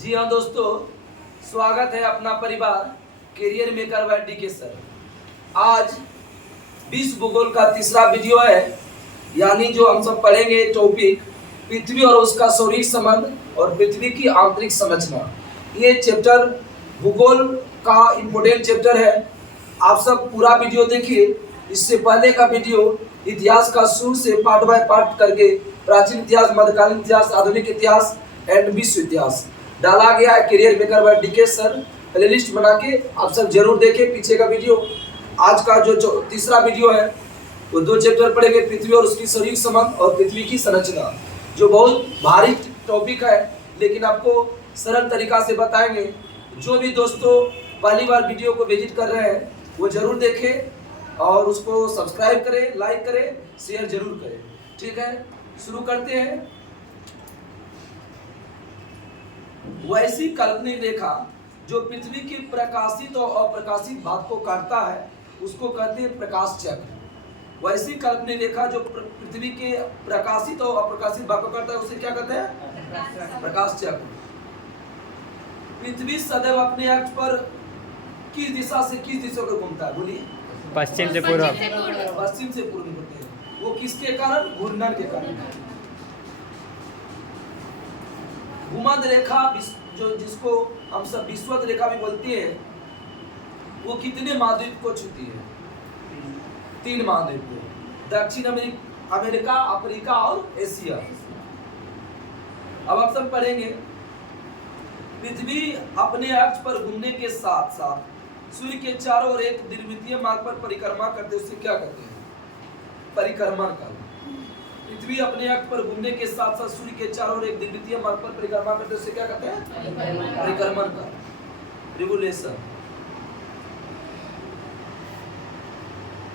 जी हाँ दोस्तों, स्वागत है अपना परिवार career maker by DK sir. आज विश्व भूगोल का तीसरा वीडियो है, यानी जो हम सब पढ़ेंगे टॉपिक पृथ्वी और उसका सौरिक संबंध और पृथ्वी की आंतरिक संरचना। ये चैप्टर भूगोल का इम्पोर्टेंट चैप्टर है। आप सब पूरा वीडियो देखिए। इससे पहले का वीडियो इतिहास का शुरू से पार्ट बाय पार्ट करके प्राचीन इतिहास, मध्यकालीन इतिहास, आधुनिक इतिहास एंड विश्व इतिहास डाला गया है career maker by DK sir. Playlist बना के आप सब जरूर देखें पीछे का वीडियो। आज का जो तीसरा वीडियो है वो दो चैप्टर पढ़ेंगे, पृथ्वी और उसकी सौरिक संबंध और पृथ्वी की संरचना, जो बहुत भारी टॉपिक है लेकिन आपको सरल तरीका से बताएंगे। जो भी दोस्तों पहली बार वीडियो को विजिट कर रहे हैं वो जरूर देखें और उसको सब्सक्राइब करें, लाइक करें, शेयर जरूर करें। ठीक है, शुरू करते हैं। वैसी काल्पनिक रेखा जो पृथ्वी की प्रकाशित और अप्रकाशित भाग को काटता है उसको कहते हैं प्रकाश चक्र। वैसी काल्पनिक रेखा जो पृथ्वी के प्रकाशित और अप्रकाशित भाग को काटता है उसे क्या कहते हैं? प्रकाश चक्र। पृथ्वी सदैव अपने अक्ष पर किस दिशा से किस दिशा को घूमता है? बोलिए। पश्चिम से पूर्व। पश्चिम से पूर्व घूमते हैं। वो किसके कारण? घूर्णन के कारण। भूमध्य रेखा जो जिसको हम सब विषुवत रेखा भी बोलते हैं, वो कितने महाद्वीप को छूती है? 3 महाद्वीप को, दक्षिण अमेरिका, अफ्रीका और एशिया। अब आप सब पढ़ेंगे। पृथ्वी अपने अक्ष पर घूमने के साथ साथ सूर्य के चारों ओर एक द्वितीय मार्ग पर परिक्रमा करते, उसे क्या कहते हैं? परिक्रमण काल। पृथ्वी अपने अक्ष पर घूमने के साथ साथ सूर्य के चारों ओर एक द्वितीय मार्ग पर परिक्रमा करते, उसे क्या कहते हैं? परिक्रमण काल, रिवोल्यूशन।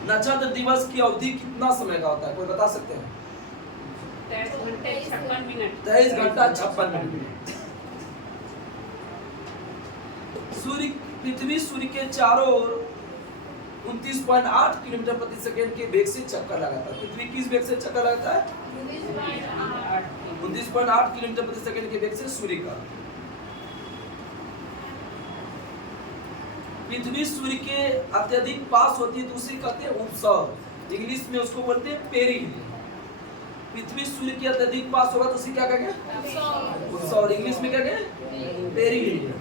नक्षत्र दिवस की अवधि कितना समय का होता है? कोई बता सकते हैं? 23 घंटा 56 मिनट। सूर्य पृथ्वी सूर्य के चारों ओर 29.8 किलोमीटर प्रति सेकंड के वेग से चक्कर लगाता है। पृथ्वी किस वेग से चक्कर लगाता है? 29.8 किलोमीटर प्रति सेकंड के वेग से सूर्य का। पृथ्वी सूर्य के अत्यधिक पास होती है तो उसे कहते हैं उपसौर। इंग्लिश में उसको बोलते हैं पेरिहिलियन। पृथ्वी सूर्य के अत्यधिक पास होगा तो उसे क्या कहेंगे? उपसौर। इंग्लिश में क्या कहेंगे? पेरिहिलियन।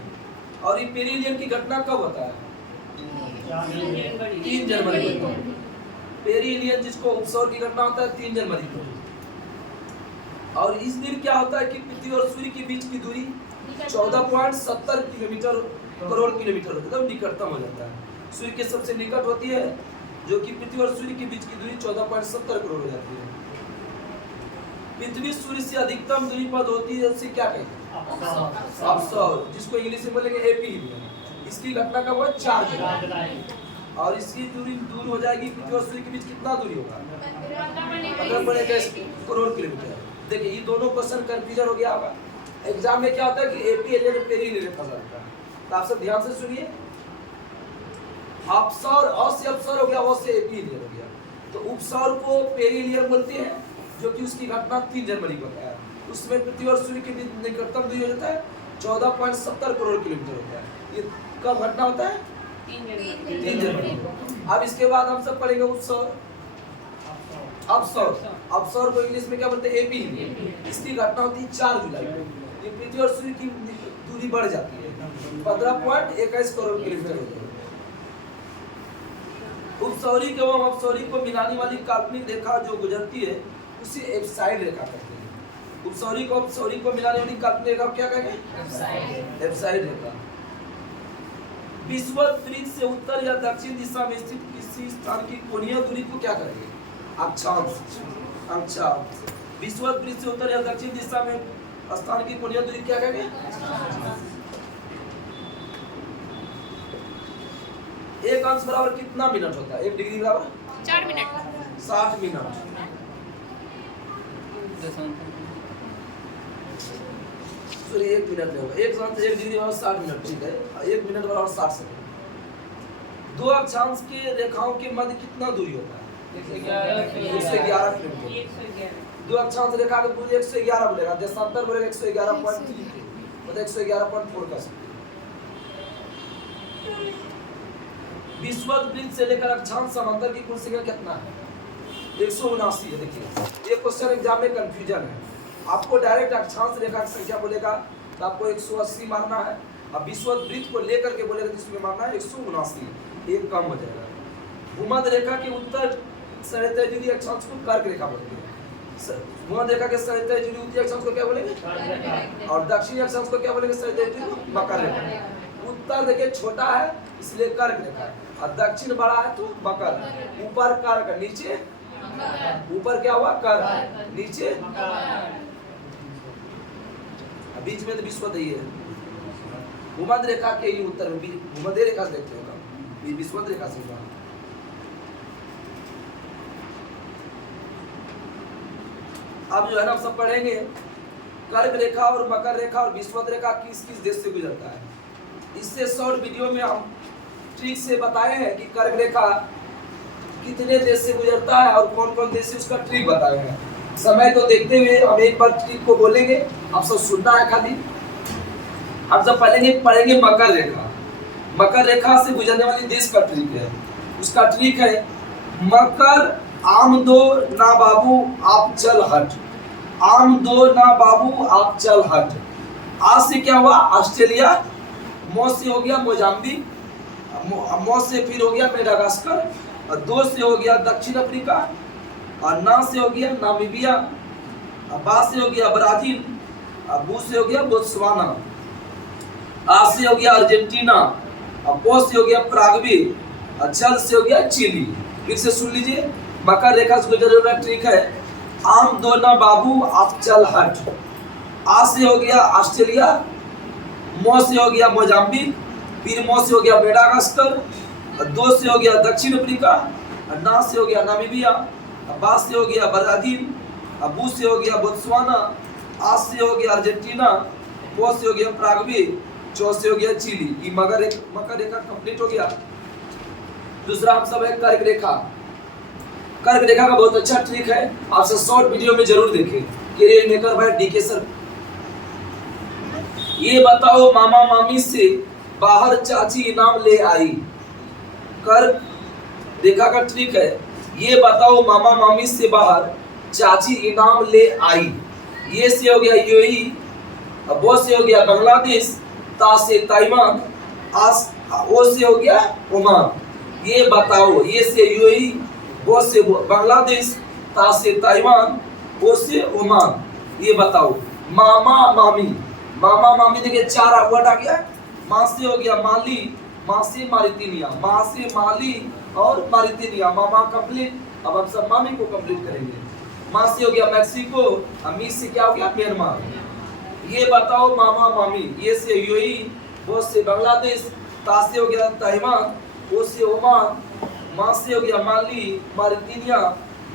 और ये पेरिहिलियन की घटना कब होता है? 3 जनवरी को। पेरिहिलियन जिसको उपसौर की घटना होता है 3 जनवरी को। और इस दिन क्या होता है कि पृथ्वी और सूर्य के बीच की दूरी 14.70 किलोमीटर करोड़ किलोमीटर होती है, तो निकटतम हो जाता है। सूर्य के सबसे निकट होती है जो कि पृथ्वी और सूर्य के बीच की दूरी 14.70 करोड़ हो जाती है। पृथ्वी सूर्य से अधिकतम दूरी पर होती है, उसे क्या कहते हैं? अपसौर, जिसको इंग्लिश में बोलेंगे एपीहिलियन। इसकी घटना कब हुआ? 4 जुलाई। और इसकी दूरी दूर हो जाएगी। पृथ्वी और सूर्य के बीच कितना दूरी होगा? 15.21 करोड़ किलोमीटर। देखिए ये दोनों क्वेश्चन कंफ्यूजन हो गया होगा। एग्जाम में क्या होता है कि एपीहिलियन और पेरिहिलियन फंसा रहता है, तो आप सब ध्यान से सुनिए। अपसौर अ से अपसौर हो गया, ओ से एपीहिलियन हो गया। तो उपसौर को पेरिहिलियन बोलते हैं, जो कि उसकी घटना 3 जनवरी को होता है। उसमें पृथ्वी और सूर्य के बीच निकटतम दूरी हो जाता है 14.70 करोड़ किलोमीटर होता है। ये कब घटना होता है? 3 जनवरी। अब इसके बाद हम सब पढ़ेंगे उपसौर, अपसौर। अपसौर को इंग्लिश में क्या बोलते हैं? एपीहिलियन। इसकी घटना होती है 4 जुलाई को। ये पृथ्वी और सूर्य की दूरी बढ़ जाती है, 15.21 करोड़ किलोमीटर हो जाती है। उपसौरिक एवं अपसौरिक को मिलाने वाली काल्पनिक रेखा जो गुजरती है उसे एब्साइड रेखा कहते हैं। उपसौरिक और अपसौरिक को मिलाने वाली काल्पनिक रेखा क्या कहेंगे? एब्साइड रेखा। विषुवत वृत्त से उत्तर या दक्षिण दिशा में स्थित किसी स्थान की कोणीय दूरी को क्या करेंगे? अक्षांश। अक्षांश। विषुवत वृत्त से उत्तर या दक्षिण दिशा में स्थान की कोणीय दूरी क्या कहेंगे? एक अंश बराबर कितना मिनट होता है? 1 डिग्री बराबर 4 मिनट। 60 मिनट। सॉरी 1 मिनट में होगा। 1 डिग्री बराबर 60 मिनट। ठीक है, 1 मिनट बराबर 60 सेकंड। 2 अक्षांश के रेखाओं के मध्य कितना दूरी होता है? 111 किलोमीटर। 2 अक्षांश रेखा का दूरी 111 बोलेगा, देशांतर बोलेगा 111.3। तो 111.4 कर सकते हैं। विषुववृत्त से लेकर अक्षांश समांतर की कुल संख्या कितना है? 179 है। देखिए ये क्वेश्चन एग्जाम में कंफ्यूजन है, आपको डायरेक्ट अक्षांश रेखा की संख्या बोलेगा तो आपको 180 मारना है, अब विषुववृत्त को लेकर के बोलेगा तो इसमें मारना है 179, एक कम हो जाएगा। भूमध्य रेखा के उत्तर 3.5 डिग्री अक्षांश को कर्क रेखा बोलेंगे, भूमध्य रेखा के 3.5 डिग्री उत्तरी अक्षांश को क्या बोलेंगे? और दक्षिणी अक्षांश को क्या बोलेंगे? 3.5 डिग्री मकर रेखा। उत्तर देखिए छोटा है इसलिए कर्क रेखा, और दक्षिण बड़ा है तो मकर। ऊपर कर्क, नीचे ऊपर क्या हुआ? कर्क, नीचे बीच में तो विषुवत ही है। भूमध्य रेखा के ही उत्तर में भूमध्य रेखा देखते हैं, विषुवत रेखा से होगा। अब जो है ना हम सब पढ़ेंगे कर्क रेखा और मकर रेखा और विषुवत रेखा किस किस देश से गुजरता है। इससे शॉर्ट वीडियो में हम ट्रिक से बताए हैं कि कर्क रेखा कितने देश से गुजरता है और कौन कौन देश से, उसका ट्रिक बताए हैं। समय को देखते हुए हम एक बार ट्रिक को बोलेंगे, आप सब सुनना है खाली। हम सब पढ़ेंगे मकर रेखा। मकर रेखा से गुजरने वाली देश का ट्रिक है, उसका ट्रिक है मकर आम दो ना बाबू आप चल हट, आम दो ना बाबू आप चल हट। आज से क्या हुआ? ऑस्ट्रेलिया, मौ से हो गया मोजाम्बिक, मौ से फिर हो गया मेडागास्कर, और दो से हो गया दक्षिण अफ्रीका, और ना से हो गया नामीबिया, बा से हो गया ब्राजील, बू से हो गया बोत्सवाना, आ से हो गया अर्जेंटीना, पो से हो गया पराग्वे, और चल से हो गया चिली। फिर से सुन लीजिए, मकर रेखा से गुजरने वाला ट्रिक है आम दो ना बाबू आप चल हट। आ से हो गया ऑस्ट्रेलिया, मौ से हो गया मोजाम्बिक, फिर मौ से हो गया मेडागास्कर, दो से हो गया दक्षिण अफ्रीका, ना से हो गया नामीबिया, बा से हो गया ब्राजील, बू से हो गया बोत्सवाना, आ से हो गया अर्जेंटीना, पो से हो गया पराग्वे, चौ से हो गया चिली। ये मकर रेखा कंप्लीट हो गया। दूसरा हम सब है कर्क रेखा। कर्क रेखा का बहुत अच्छा ट्रिक है, आपसे शॉर्ट वीडियो में जरूर देखें। Career maker by DK sir. ये बताओ मामा मामी से बाहर चाची इनाम ले आई। कर्क रेखा का ट्रिक है, ये बताओ मामा मामी से बाहर चाची इनाम ले आई। ये से हो गया यूएई, वो से हो गया बांग्लादेश, ता से ताइवान, ओ से हो गया ओमान। ये बताओ, ये से यूएई, वो से बांग्लादेश, ता से ताइवान, ओ से ओमान। ये बताओ मामा मामी। मामा मामी देखिए 4 वर्ड आ गया। माँ से हो गया माली, माँ से मारितीनिया, माँ से माली और मारितीनिया। मामा कंप्लीट, अब हम सब मामी को कंप्लीट करेंगे। माँ से हो गया मैक्सिको, अमी से क्या हो गया म्यांमार। ये बताओ मामा मामी। ये से यूएई, वो से बांग्लादेश, ता से हो गया ताइवान, ओ से ओमान, माँ से हो गया माली मारितीनिया,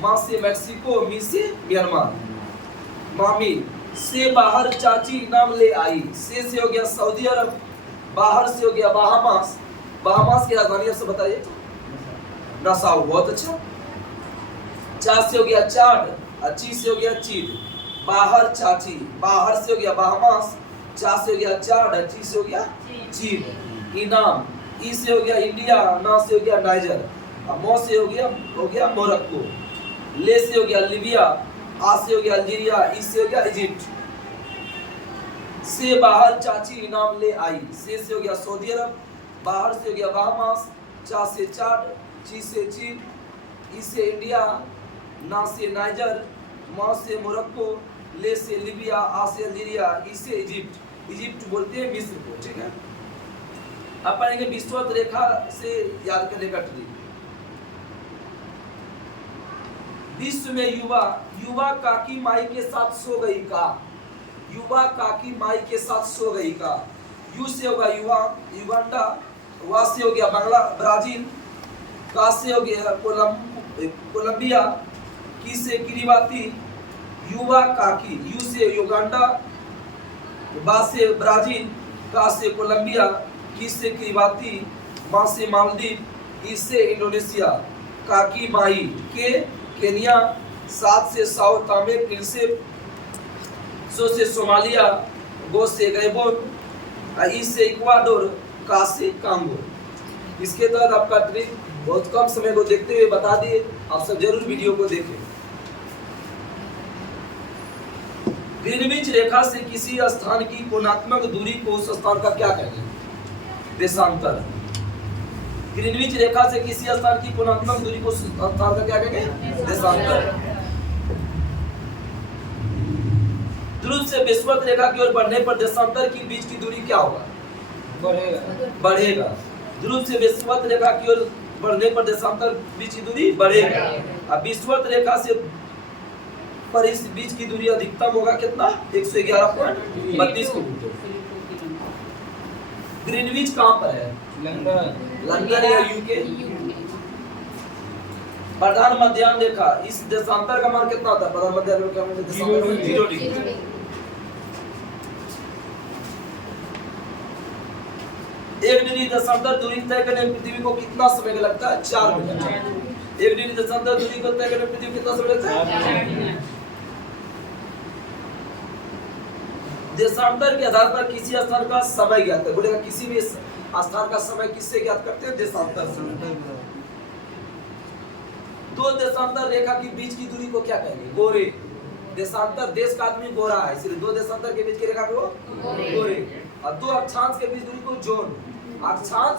माँ से मैक्सिको, मी से म्यांमार। मामी से बाहर चाची इनाम ले आई। से हो गया सऊदी अरब, बाहर से हो गया बहामास। बहामास की राजधानी आपसे बताइए? नासाउ। बहुत अच्छा। चा से हो गया चाड, ची से हो गया चीन। बाहर चाची, बाहर से हो गया बहामास, चा से हो गया चाड, ची से हो गया चीन। इनाम, ई से हो गया इंडिया, ना से हो गया नाइजर, मो से हो गया मोरक्को, ले से हो गया लीबिया, आ से हो गया अल्जीरिया, ई से हो गया इजिप्ट। से बाहर चाची इनाम ले आई। से हो गया सऊदी अरब, बाहर से हो गया बहामास, चा से चाड, ची से चीन, ई से इंडिया, ना से नाइजर, मौ से मोरक्को, ले से लीबिया, आ से अल्जीरिया, ई से इजिप्ट। इजिप्ट बोलते हैं मिस्र को। ठीक है, अब पढ़ेंगे विषुवत रेखा से याद करने का ट्रिक। विश्व में युवा काकी माई के साथ सो गई का। युवा काकी माई के साथ सो गई का। यू से होगा युगांडा, वा से हो गया ब्राजील, का से हो गया कोलंबिया, की से किरीबाती। युवा काकी, यू से युगांडा, बा से ब्राजील, का से कोलंबिया, की से किरीबाती, मा से मालदीव, ई से इंडोनेशिया। काकी माई के केनिया, सात से साओ तामे प्रिंसिप, सो से सोमालिया, गो से गैबोन, ईस्ट से इक्वाडोर, का से कांगो। इसके तहत आपका ट्रिप बहुत कम समय को देखते हुए बता दिए, आप सब जरूर वीडियो को देखें। ग्रीनविच रेखा से किसी स्थान की कोणात्मक दूरी को उस स्थान का क्या कहेंगे? देशांतर। ग्रीनविच रेखा से किसी स्थान की कोणात्मक दूरी को उस स्थान का क्या कहेंगे? देशांतर। ध्रुव से विषुवत रेखा की ओर बढ़ने पर देशांतर के बीच की दूरी क्या होगा? बढ़ेगा। ध्रुव से विषुवत रेखा की ओर बढ़ने पर देशांतर बीच की दूरी बढ़ेगा। अब विषुवत रेखा से पर इस बीच की दूरी अधिकतम होगा कितना? 111.32 किलोमीटर। ग्रीनविच कहाँ पर है? लंदन या यूके। प्रधान मध्याह्न रेखा, इस देशांतर का मान कितना होता है? प्रधान मध्याह्न रेखा में 0 डिग्री। एक डिग्री देशांतर दूरी तय करने में पृथ्वी को कितना समय लगता है? 4 मिनट। 1 डिग्री देशांतर दूरी को तय करने में पृथ्वी को कितना समय लगता है? 4 मिनट। देशांतर के आधार पर किसी स्थान का समय ज्ञात है। बोलेगा किसी भी स्थान का समय किससे ज्ञात करते हैं? देशांतर से। दो देशांतर रेखा के बीच की दूरी को क्या कहेंगे? गोरे। देशांतर, देश का आदमी गोरा है, इसलिए दो देशांतर के बीच की रेखा को गोरे। और दो अक्षांश के बीच दूरी को जोन। अक्षांश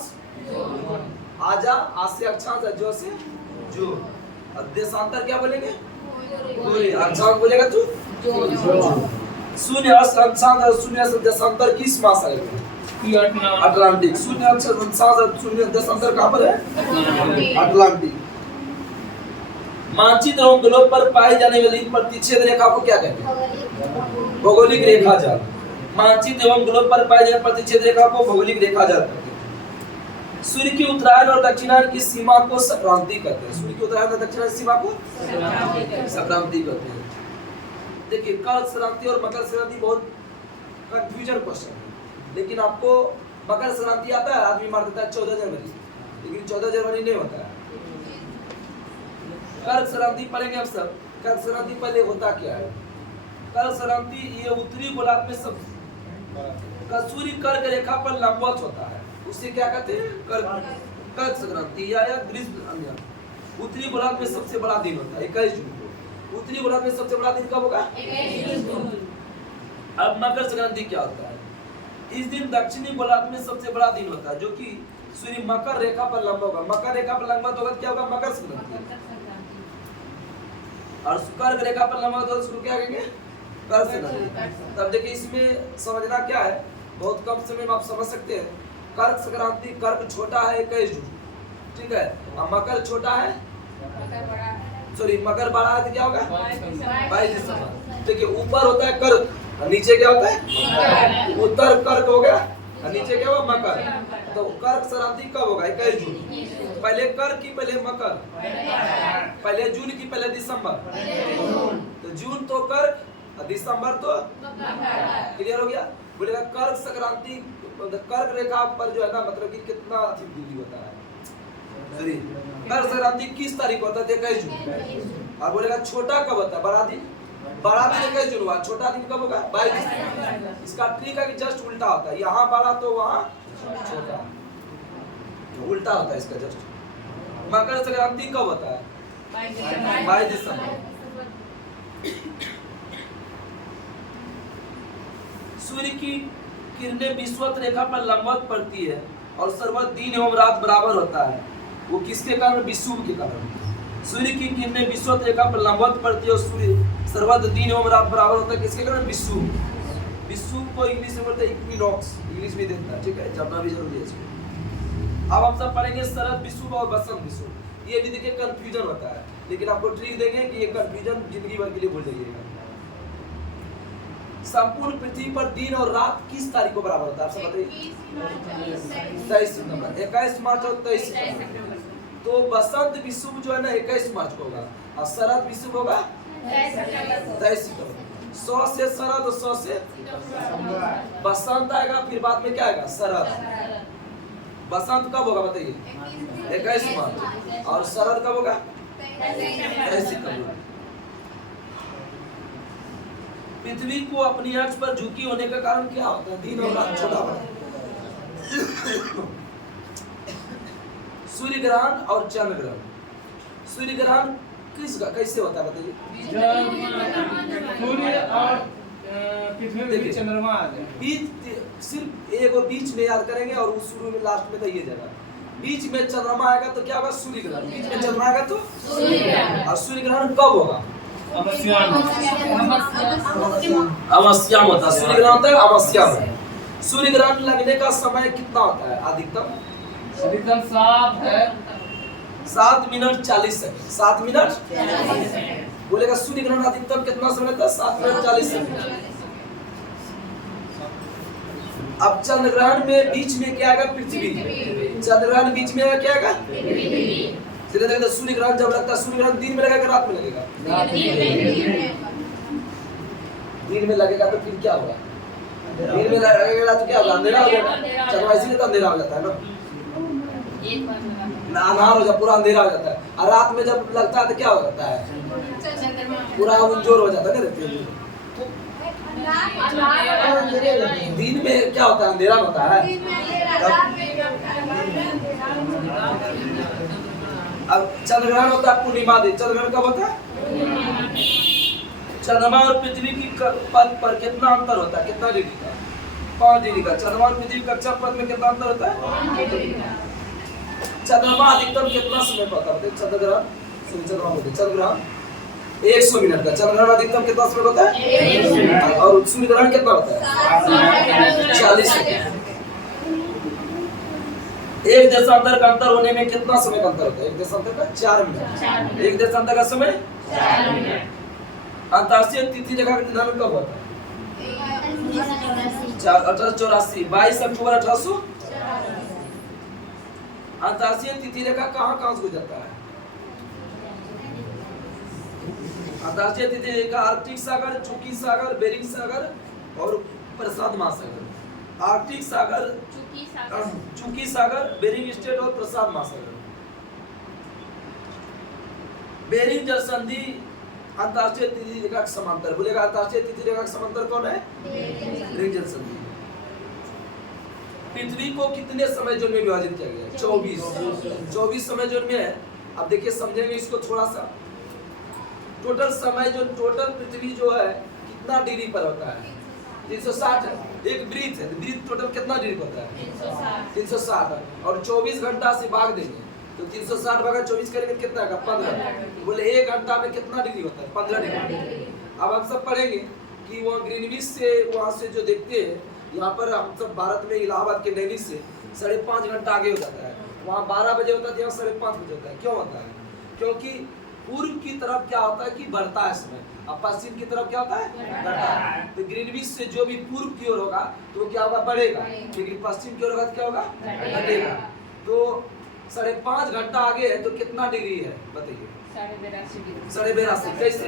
आजा, आज से अक्षांश है, जो से जोन। और देशांतर क्या बोलेंगे? गोरे। अक्षांश बोलेगा तू जोन। शून्य अक्षांश और शून्य देशांतर किस महासागर में? अटलांटिक। शून्य अक्षांश और शून्य देशांतर कहाँ पर है? अटलांटिक। मानचित्र एवं ग्लोब पर पाई जाने वाली प्रतिच्छेद रेखा को क्या कहते हैं? भौगोलिक रेखा जाल। मानचित्र एवं ग्लोब पर पाई जाने प्रतिच्छेद रेखा को भौगोलिक रेखा जाल कहते हैं। सूर्य की उत्तरायण और दक्षिणायन की सीमा को संक्रांति कहते हैं। सूर्य की उत्तरायण और दक्षिणायन की सीमा को संक्रांति कहते हैं। देखिए, कर्क संक्रांति और मकर संक्रांति बहुत कंफ्यूजन क्वेश्चन है, लेकिन आपको मकर संक्रांति आता है, आदमी मार देता है 14 जनवरी, लेकिन 14 जनवरी नहीं होता है। कर्क संक्रांति पढ़ेंगे आप सब। कर्क संक्रांति पहले होता क्या है? कर्क संक्रांति ये उत्तरी गोलार्ध में सब सूर्य कर्क रेखा पर लंबवत होता है, उसे क्या कहते हैं? कर्क संक्रांति या ग्रीष्म। उत्तरी गोलार्ध में सबसे बड़ा दिन होता है 21 जून को। उत्तरी गोलार्ध में सबसे बड़ा दिन कब होगा? 21 जून। अब मकर संक्रांति क्या होता है? इस दिन दक्षिणी गोलार्ध में सबसे बड़ा दिन होता है, जो कि सूर्य मकर रेखा पर लंबा होगा। मकर रेखा पर लंबा होगा, क्या होगा? मकर संक्रांति। और कर्क रेखा पर लंबा होगा, उसको क्या कहेंगे? कर्क संक्रांति। तब देखिए, इसमें समझना क्या है, बहुत कम समय में आप समझ सकते हैं। कर्क संक्रांति, कर्क छोटा है 21 जून, ठीक है, और मकर छोटा है, सॉरी मकर बड़ा है तो क्या होगा? 22 दिसंबर। देखिए, ऊपर होता है कर्क और नीचे क्या होता है? उत्तर कर्क हो गया और नीचे क्या होगा? मकर। तो कर्क संक्रांति कब होगा? 21 जून। पहले कर्क की, पहले मकर, पहले जून की, पहले दिसंबर। तो जून तो कर्क और दिसंबर तो क्लियर हो गया। बोलेगा कर्क संक्रांति, कर्क रेखा पर जो है ना, मतलब कि कितना दूरी होता है? कर्क संक्रांति किस तारीख को होता है? 21 जून। और बोलेगा छोटा कब होता है? बड़ा दिन। बड़ा दिन 21 जून हुआ, छोटा दिन कब होगा? 22 दिसंबर। इसका ट्रिक है कि जस्ट उल्टा होता है, यहाँ बड़ा तो वहाँ छोटा, उल्टा होता है इसका जस्ट। मकर संक्रांति कब होता है? 22 दिसंबर। सूर्य की किरणें विषुवत रेखा पर लंबवत पड़ती है और सर्वत्र दिन एवं रात बराबर होता है। वो किसके कारण? विषुव के कारण। सूर्य की किरणें विषुवत रेखा पर लंबवत पड़ती है और सूर्य सर्वत्र दिन एवं रात बराबर होता है, किसके कारण? विषुव। विषुव को इंग्लिश में बोलते हैं इक्विनॉक्स, इंग्लिश में देखना है, ठीक है, जानना भी जरूरी है इसको। अब हम सब पढ़ेंगे शरद विषुव और बसंत विषुव। ये भी देखिए कंफ्यूजन होता है, लेकिन आपको ट्रिक देंगे कि ये कंफ्यूजन जिंदगी भर के लिए भूल जाइएगा। संपूर्ण पृथ्वी पर दिन और रात किस तारीख को बराबर होता है? आप सब बताइए। 23 सितंबर। 21 मार्च और 23 सितंबर। तो बसंत विषुव जो है ना 21 मार्च को होगा, और शरद विषुव होगा 23 सितंबर। 100 से शरद और 100 से बसंत आएगा, फिर बाद में क्या आएगा? शरद। बसंत कब होगा बताइए? 21 मार्च। और शरद कब होगा? 23 सितंबर। पृथ्वी को अपनी अक्ष पर झुकी होने का कारण क्या होता है? दिन और रात छोटा बड़ा। सूर्य ग्रहण और चंद्र ग्रहण। सूर्य ग्रहण कैसे होता है बताइए? सूर्य और पृथ्वी में चंद्रमा आ जाए। बीच सिर्फ एक बीच में याद करेंगे और उस शुरू में लास्ट में तो ये जगह बीच में चंद्रमा आएगा तो क्या होगा? सूर्य ग्रहण। बीच में चंद्रमा आएगा तो सूर्य ग्रहण। और सूर्य ग्रहण कब होगा? अमावस्या होता है। सूर्य ग्रहण होता है अमावस्या में। सूर्य ग्रहण लगने का समय कितना होता है? अधिकतम 7 मिनट 40 सेकंड। 7 मिनट बोलेगा सूर्य ग्रहण अधिकतम कितना समय लगता है? 7 मिनट 40 सेकंड। अब चंद्र ग्रहण में बीच में क्या आएगा? पृथ्वी। चंद्र ग्रहण बीच में क्या आएगा? सीधे देखो सूर्य ग्रहण जब लगता है, सूर्य ग्रहण दिन में लगेगा रात में लगेगा? दिन में लगेगा तो फिर क्या होगा? दिन में लगेगा तो क्या होगा? अंधेरा हो जाएगा। चंद्रमा इसीलिए तो अंधेरा हो जाता है ना, अंधार हो जाता, पूरा अंधेरा हो जाता है। और रात में जब लगता है तो क्या हो जाता है? पूरा उज्जवल हो जाता है ना। दिन में क्या होता है? अंधेरा होता है। अब चंद्र ग्रहण होता है पूर्णिमा दिन। चंद्र ग्रहण कब होता है? चंद्रमा और पृथ्वी की पथ पर कितना अंतर होता है? कितना डिग्री का? 5 डिग्री का। चंद्रमा और पृथ्वी का कक्षा पथ में कितना अंतर होता है? चंद्रमा अधिकतम कितना समय पर होता है? चंद्र ग्रहण चंद्र ग्रहण 100 मिनट का। चंद्र ग्रहण अधिकतम कितना समय होता है? और सूर्य ग्रहण कितना होता है? 40 सेकंड। एक देशांतर का अंतर होने में कितना समय का अंतर होता है? एक देशांतर का 4 मिनट। एक देशांतर का समय 4 मिनट। अंतर्राष्ट्रीय तिथि रेखा का निर्धारण कब होता है? 1884 22 अक्टूबर 1800। अंतर्राष्ट्रीय तिथि रेखा कहाँ से गुजरता है? अंतर्राष्ट्रीय तिथि रेखा आर्कटिक सागर, चुकी सागर, बेरिंग सागर और प्रशांत महासागर। आर्कटिक सागर, चुकी सागर, बेरिंग स्ट्रेट और प्रशांत महासागर। बेरिंग जल संधि अंतर्राष्ट्रीय तिथि रेखा के समांतर। बोलेगा अंतर्राष्ट्रीय तिथि रेखा के समांतर कौन है? बेरिंग जल संधि। पृथ्वी को कितने समय जोन में विभाजित किया गया है? 24 समय जोन में है। अब देखिए समझेंगे इसको थोड़ा सा। टोटल समय जो टोटल पृथ्वी जो है कितना डिग्री पर होता है? 360 है। एक ब्रीथ है, ब्रीथ टोटल कितना डिग्री होता है? 360। और 24 घंटा से भाग देंगे तो 360 भागा 24 करेंगे कितना का? 15। बोले 1 घंटा में कितना डिग्री होता है? 15 डिग्री। अब हम सब पढ़ेंगे कि वो ग्रीनविच से वहाँ से जो देखते हैं, यहाँ पर हम सब भारत में इलाहाबाद के नैनी से 5.5 घंटा आगे हो जाता है। वहाँ 12 बजे होता है, यहाँ 5.5 बजे होता है। क्यों होता है? क्योंकि पूर्व की तरफ क्या होता है कि बढ़ता है समय, और पश्चिम की तरफ क्या होता है? बढ़ता है। तो ग्रीनविच से जो भी पूर्व की ओर होगा तो क्या होगा? बढ़ेगा। लेकिन पश्चिम की ओर होगा तो क्या होगा? घटेगा। तो 5.5 घंटा आगे है तो कितना डिग्री है बताइए? 82.5। कैसे?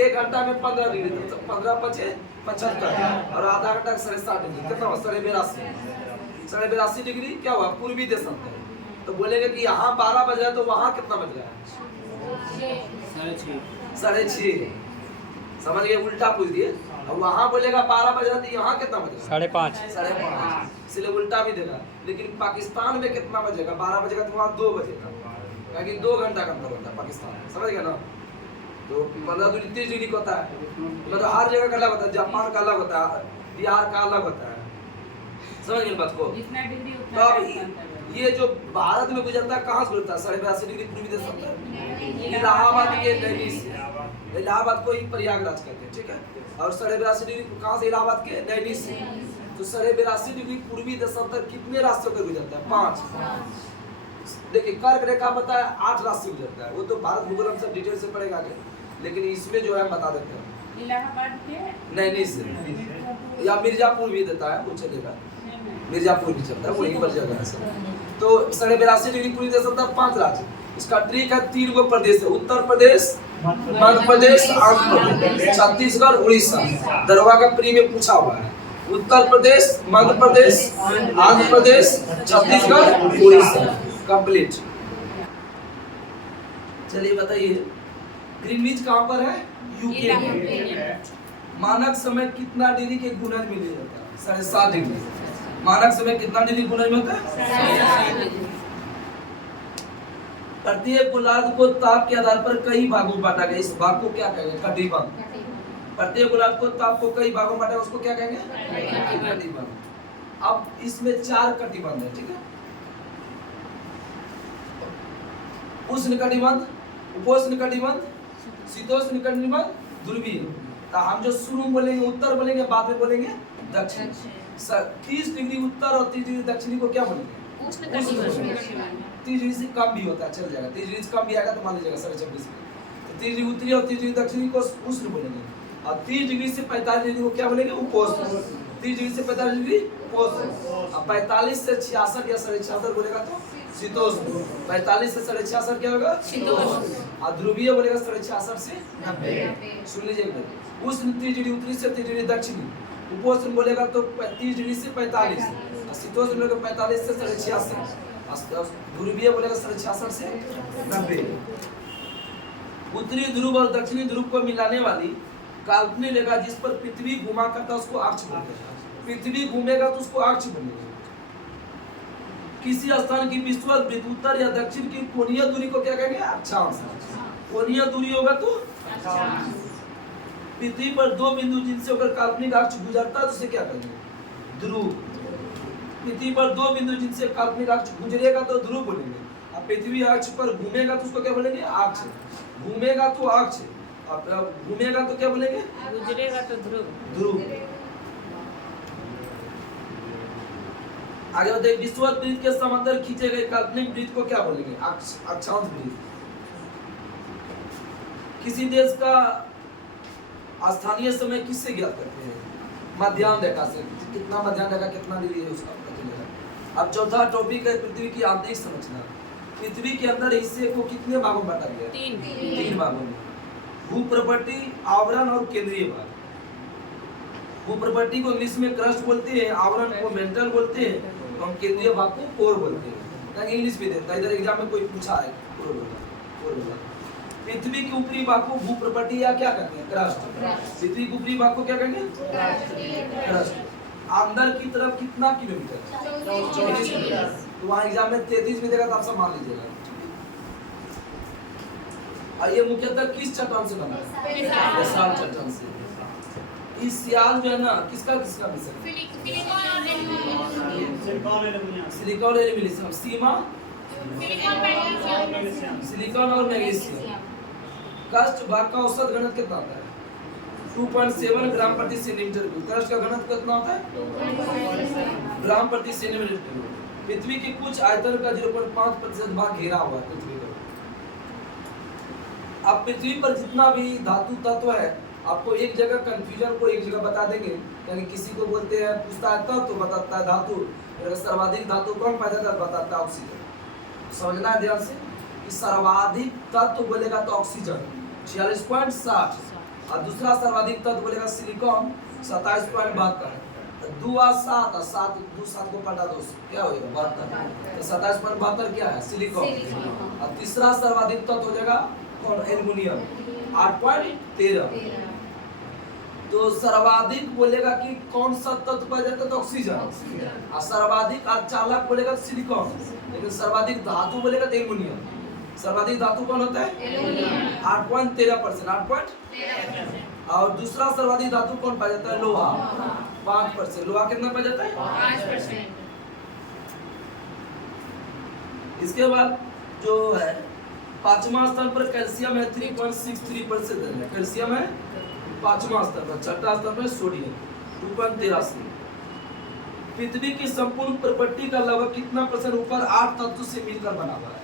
1 घंटा में 15 डिग्री, तो 15 × 5 = 75 और आधा घंटा 60 डिग्री कितना हुआ? 82.5 डिग्री क्या हुआ? पूर्वी देशांतर। तो बोलेंगे कि यहाँ 12 बज रहा है तो वहाँ कितना बज रहा है? 6:30। समझ गए? उल्टा पूछ दिए। अब वहाँ बोलेगा 12 बज रहा है तो यहाँ कितना बजेगा? 5:30। इसलिए उल्टा भी देगा। लेकिन पाकिस्तान में कितना बजेगा? 12 बजेगा तो वहाँ 2 बजेगा, क्योंकि 2 घंटा का अंतर होता है पाकिस्तान में। समझ गए ना? तो 15 दूनी 30 डिग्री का होता है। मतलब हर जगह का अलग होता है। जापान का अलग होता है, बिहार का अलग होता है। समझ गए बात को? तब ये जो भारत में गुजरता है कहाँ से गुजरता है? 82.5 डिग्री पूर्वी देशांतर। इलाहाबाद के नैनी से। इलाहाबाद को ही प्रयागराज कहते हैं, ठीक है? और 82.5 डिग्री कहाँ से? इलाहाबाद के नैनी से। तो 82.5 डिग्री पूर्वी देशांतर कितने रास्ते पर गुजरता है? 5। देखिए कर्क रेखा पता है 8 रास्ते गुजरता है। वो तो भारत भूगोल हम सब डिटेल से पढ़ेगा आगे, लेकिन इसमें जो है बता देते हैं। इलाहाबाद के नैनी से या मिर्जापुर भी देता है, वो चलेगा। मिर्जापुर भी चलता है, वहीं पर जगह है सब। तो 82.5 डिग्री पूरी देशांतर 5 राज्य। इसका ट्रिक है 3 गो प्रदेश है: उत्तर प्रदेश, मध्य प्रदेश, आंध्र प्रदेश, छत्तीसगढ़, उड़ीसा। दरवा का प्री में पूछा हुआ है। उत्तर प्रदेश, मध्य प्रदेश, आंध्र प्रदेश, छत्तीसगढ़, उड़ीसा। कंप्लीट। चलिए बताइए ग्रीनविच कहाँ पर है? यूके में। मानक समय कितना डिग्री के गुणज में लिया जाता है? 7.5 डिग्री। मानक समय कितना डिग्री कोण में होता है? प्रत्येक गोलार्ध को ताप के आधार पर कई भागों में बांटा गया। इस भाग को क्या कहेंगे? कटिबंध। प्रत्येक गोलार्ध को ताप को कई भागों में बांटा गया, उसको क्या कहेंगे? कटिबंध। अब इसमें 4 कटिबंध है, ठीक है? उष्ण कटिबंध, उपोष्ण कटिबंध, शीतोष्ण कटिबंध, ध्रुवीय। तो हम जो शुरू में बोलेंगे उत्तर बोलेंगे, बाद में बोलेंगे दक्षिण। 30 डिग्री उत्तर और 30 डिग्री दक्षिणी को क्या बोलेंगे? 30 डिग्री से कम भी होता है, चल जाएगा। 30 डिग्री से कम भी आएगा तो मान लीजिएगा 26.5 में। तो 30 डिग्री उत्तरी और 30 डिग्री दक्षिणी को उष्ण बोलेंगे, और 30 डिग्री से 45 डिग्री को क्या बोलेंगे? उपोष्ण। 30 डिग्री से 45 डिग्री उपोष्ण। अब 45 से 66 या 66.5 बोलेगा तो शीतोष्ण। 45 से 66.5 क्या होगा? शीतोष्ण। और ध्रुवीय बोलेगा 66.5 से 90। सुन लीजिए, उष्ण 30 डिग्री उत्तरी से 30 डिग्री दक्षिणी। उपोष्ण बोलेगा तो 30 डिग्री से 45, और शीतोष्ण बोलेगा 45 से 86, ध्रुवीय बोलेगा 66.5 से 90। उत्तरी ध्रुव और दक्षिणी ध्रुव को मिलाने वाली काल्पनिक रेखा जिस पर पृथ्वी घुमा करता उसको अक्ष बोलते हैं। पृथ्वी घूमेगा तो उसको अक्ष बोलेंगे। किसी स्थान की विषुवत वृत्त उत्तर या दक्षिण की कोणीय दूरी को क्या कहेंगे? अक्षांश। कोणीय दूरी होगा तो अक्षांश। पृथ्वी पर 2 बिंदु जिनसे होकर काल्पनिक अक्ष गुजरता है तो उसे क्या कहेंगे? ध्रुव। पृथ्वी पर 2 बिंदु जिनसे काल्पनिक अक्ष गुजरेगा तो ध्रुव बोलेंगे। अब पृथ्वी अक्ष पर घूमेगा तो उसको क्या बोलेंगे? अक्ष। घूमेगा तो अक्ष, अब घूमेगा तो क्या बोलेंगे? गुजरेगा तो ध्रुव। ध्रुव। आगे बताइए, विषुवत वृत्त के समांतर खींचे गए काल्पनिक वृत्त को क्या बोलेंगे? अक्षांश वृत्त। किसी देश का स्थानीय समय किससे ज्ञात करते हैं? मध्याह्न रेखा से। कितना मध्याह्न रेखा कितना डिग्री है उसका पता चलेगा। अब चौथा टॉपिक है पृथ्वी की आंतरिक संरचना। पृथ्वी के अंदर हिस्से को कितने भागों में बांटा गया? 3 भागों में। भूप्रपट्टी, आवरण और केंद्रीय भाग। भूप्रपट्टी को इंग्लिश में क्रस्ट बोलते हैं, आवरण को मेंटल बोलते हैं, हम केंद्रीय भाग को कोर बोलते हैं। इंग्लिश भी देता है, इधर एग्जाम में कोई पूछा है कोर बोला। पृथ्वी के ऊपरी भाग को भूप्रपट्टी या क्या कहते हैं? क्रस्ट। पृथ्वी के ऊपरी भाग को क्या कहेंगे? क्रस्ट। अंदर की तरफ कितना किलोमीटर? 24 किलोमीटर। तो वहाँ एग्जाम में 33 में देगा तो आप सब मान लीजिएगा। और ये मुख्यतः किस चट्टान से बना है? बेसाल्ट चट्टान से। इस सियाल जो है ना, किसका मिश्रण? Silicon aluminium. सीमा सिलिकॉन और मैग्नीशियम। क्रस्ट भाग का औसत घनत्व कितना होता है? 2.7 ग्राम प्रति सेंटीमीटर क्यूब। क्रस्ट का घनत्व कितना होता है? ग्राम प्रति सेंटीमीटर क्यूब। पृथ्वी के कुछ आयतन का 0.5% भाग घेरा हुआ है पृथ्वी पर। अब पृथ्वी पर जितना भी धातु तत्व है, आपको एक जगह कंफ्यूजन को एक जगह बता देंगे। यानी किसी को बोलते हैं, पूछता है तत्व तो बताता है धातु, सर्वाधिक धातु कौन पाया जाता है? बताता है ऑक्सीजन। समझना है ध्यान से कि सर्वाधिक तत्व बोलेगा तो ऑक्सीजन 46.60, और दूसरा सर्वाधिक तत्व बोलेगा सिलिकॉन 27.72। 2 और 7 और 7 2 7 को पलटा दो क्या होगा? 72। तो 27.72 क्या है? सिलिकॉन। और तीसरा सर्वाधिक तत्व हो जाएगा कौन? एल्युमिनियम 8.13। तो सर्वाधिक बोलेगा कि कौन सा तत्व पाया जाता है? तो ऑक्सीजन। और सर्वाधिक चालक बोलेगा तो सिलिकॉन, लेकिन सर्वाधिक धातु बोलेगा तो एल्युमिनियम। सर्वाधिक धातु कौन होता है? एल्युमिनियम 8.13%। 8.13। और दूसरा सर्वाधिक धातु कौन पाया जाता है? लोहा 5%। लोहा कितना पाया जाता है? 5%। इसके बाद जो है 5वां स्थान पर कैल्शियम है 3.63% है। कैल्शियम है 5वां स्थान पर। 6वां स्थान पर सोडियम 2.83। पृथ्वी की संपूर्ण प्रपट्टी का लगभग कितना परसेंट ऊपर 8 तत्व से मिलकर बना हुआ है?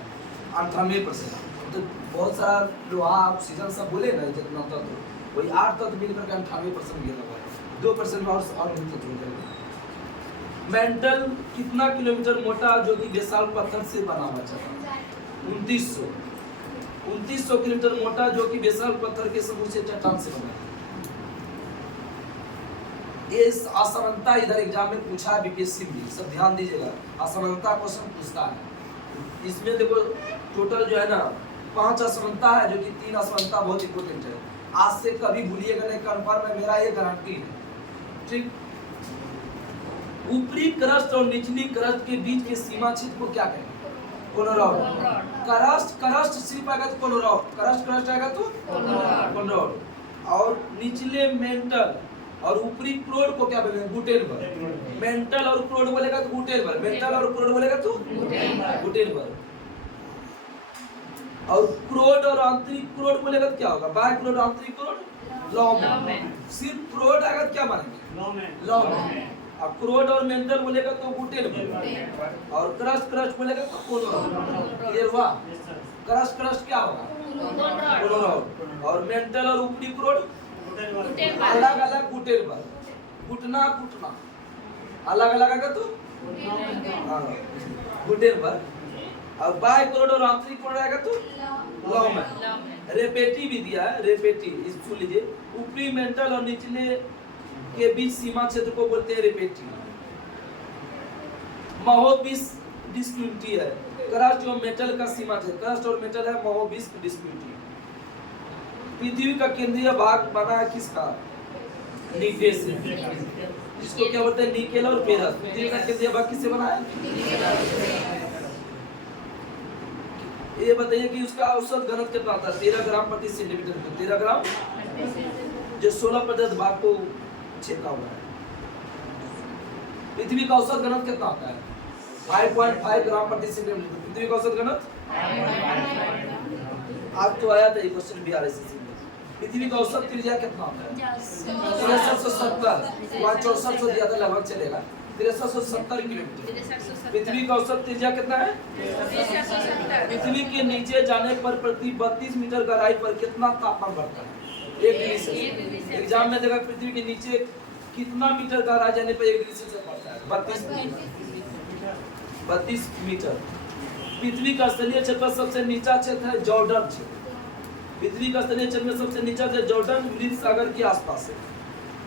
98%। तो बहुत सारा लोहा ऑक्सीजन सब बोले ना, जितना तत्व वही 8 तत्व मिलकर के 98% मिला हुआ है। 2% और तत्व हो जाएगा। मेंटल कितना किलोमीटर मोटा जो कि बेसाल्ट पत्थर से बना हुआ है? 2900 किलोमीटर मोटा जो कि बेसाल्ट पत्थर के समूह से चट्टान से बना है। ये असमानता इधर एग्जाम में पूछा है बीपीएससी में, सब ध्यान दीजिएगा। असमानता क्वेश्चन पूछता है। इसमें देखो टोटल जो है ना 5 असमानता है, जो कि 3 असमानता बहुत इंपॉर्टेंट है। आज से कभी भूलिएगा नहीं, कंफर्म है, मेरा ये गारंटी है। ठीक, ऊपरी क्रस्ट और निचली क्रस्ट के बीच के सीमा क्षेत्र को क्या कहेंगे? कोलोरॉड। क्रस्ट सिर्फ आएगा तो कोलोरॉड, क्रस्ट आएगा तो कोलोरॉड। और निचले मेंटल और ऊपरी क्रोड को क्या बोलेंगे? गुटेनबर्ग। मेंटल और क्रोड बोलेगा तो गुटेनबर्ग, मेंटल और क्रोड बोलेगा तो गुटेनबर्ग। और क्रोड और आंतरिक क्रोड बोलेगा तो क्या होगा? बाय क्रोड आंतरिक क्रोड लॉमेन। सिर्फ क्रोड आएगा तो क्या मानेंगे? लॉमेन। अब क्रोड और मेंटल बोलेगा तो गुटेनबर्ग, और क्रस्ट बोलेगा तो कोलोरॉड। ये हुआ क्रस्ट क्या होगा? कोलोरॉड। और मेंटल और ऊपरी क्रोड अलग अलग गुटेनबर्ग। घुटना अलग अलग आएगा तो गुटेनबर्ग। और बाय क्रोड और आंतरिक क्रोड आएगा तो लॉमेन। रेपेटी भी दिया है, रेपेटी इस सुन लीजिए। ऊपरी मेंटल और निचले के बीच सीमा क्षेत्र को बोलते हैं रेपेटी। महोबिस डिस्क्यूटी है क्रस्ट और मेटल का सीमा क्षेत्र। क्रस्ट और मेटल है महोबिस डिस्क्यूटी। पृथ्वी का केंद्रीय भाग बना है किसका? निकेल से, जिसको क्या बोलते हैं? निकेल और फेरस। पृथ्वी का केंद्रीय भाग किससे बना है? ये बताइए कि उसका औसत घनत्व कितना आता है? 13 ग्राम प्रति सेंटीमीटर। 13 ग्राम जो 16% भाग को छेका हुआ है। पृथ्वी का औसत घनत्व कितना आता है? 5.5 ग्राम प्रति सेंटीमीटर। पृथ्वी का औसत घनत्व आज तो आया था ये क्वेश्चन BRSC में। पृथ्वी का औसत त्रिज्या कितना होता है? 6370। वहाँ 6400 दिया था, लगभग चलेगा 6370 किलोमीटर। पृथ्वी का औसत त्रिज्या कितना है? पृथ्वी के नीचे जाने पर प्रति 32 मीटर गहराई पर कितना तापमान बढ़ता है? 1 डिग्री सेल्सियस। एग्जाम में देखा पृथ्वी के नीचे कितना मीटर गहराई जाने पर 1 डिग्री सेल्सियस बढ़ता है? 32 मीटर। पृथ्वी का स्थलीय क्षेत्र सबसे नीचा क्षेत्र है जॉर्डन क्षेत्र। पृथ्वी का स्थलीय क्षेत्र में सबसे नीचा क्षेत्र जॉर्डन मृत सागर के आसपास है।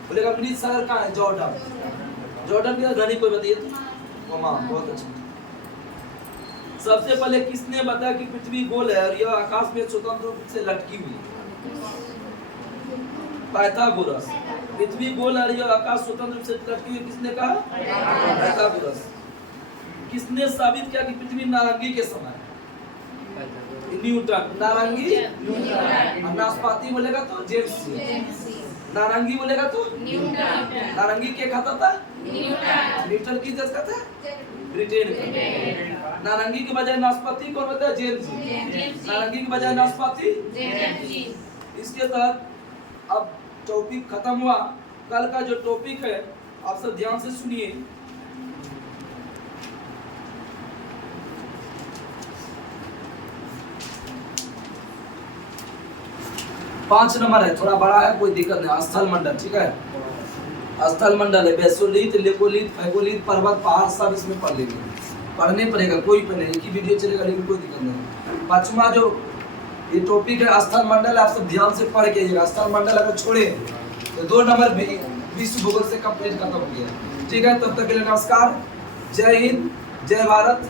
बोलेगा मृत सागर कहाँ है? जॉर्डन। जॉर्डन की राजधानी कोई बताइए तो? ओमान। बहुत अच्छा। सबसे पहले किसने बताया कि पृथ्वी गोल है और यह आकाश में स्वतंत्र रूप से लटकी हुई? पाइथागोरस। पृथ्वी गोल है और यह आकाश स्वतंत्र रूप से लटकी हुई किसने कहा? पाइथागोरस। किसने साबित किया कि पृथ्वी नारंगी के समय? न्यूटन। नारंगी नाशपाती बोलेगा तो जेम्स। नारंगी बोलेगा तो नारंगी के खाता था? न्यूटन की देश का था? ब्रिटेन का। नारंगी के बजाय नाशपाती कौन बताया? जेम्स। नारंगी के बजाय नाशपाती। इसके तहत अब टॉपिक खत्म हुआ। कल का जो टॉपिक है आप सब ध्यान से सुनिए। पांच नंबर है, थोड़ा बड़ा है, कोई दिक्कत नहीं। स्थल मंडल, ठीक है? स्थल मंडल है। बेसोलिथ, लेपोलिथ, फैगोलिथ, पर्वत, पहाड़ सब इसमें पढ़ लेंगे। पढ़ने पड़ेगा, कोई पे नहीं, एक ही वीडियो चलेगा लेकिन कोई दिक्कत नहीं। पांचवा जो ये टॉपिक है स्थल मंडल, आप सब ध्यान से पढ़ के जाइएगा। स्थल मंडल अगर छोड़े तो 2 नंबर विश्व भूगोल से कंप्लीट खत्म हो गया। ठीक है, तब तक के लिए नमस्कार। जय हिंद, जय भारत।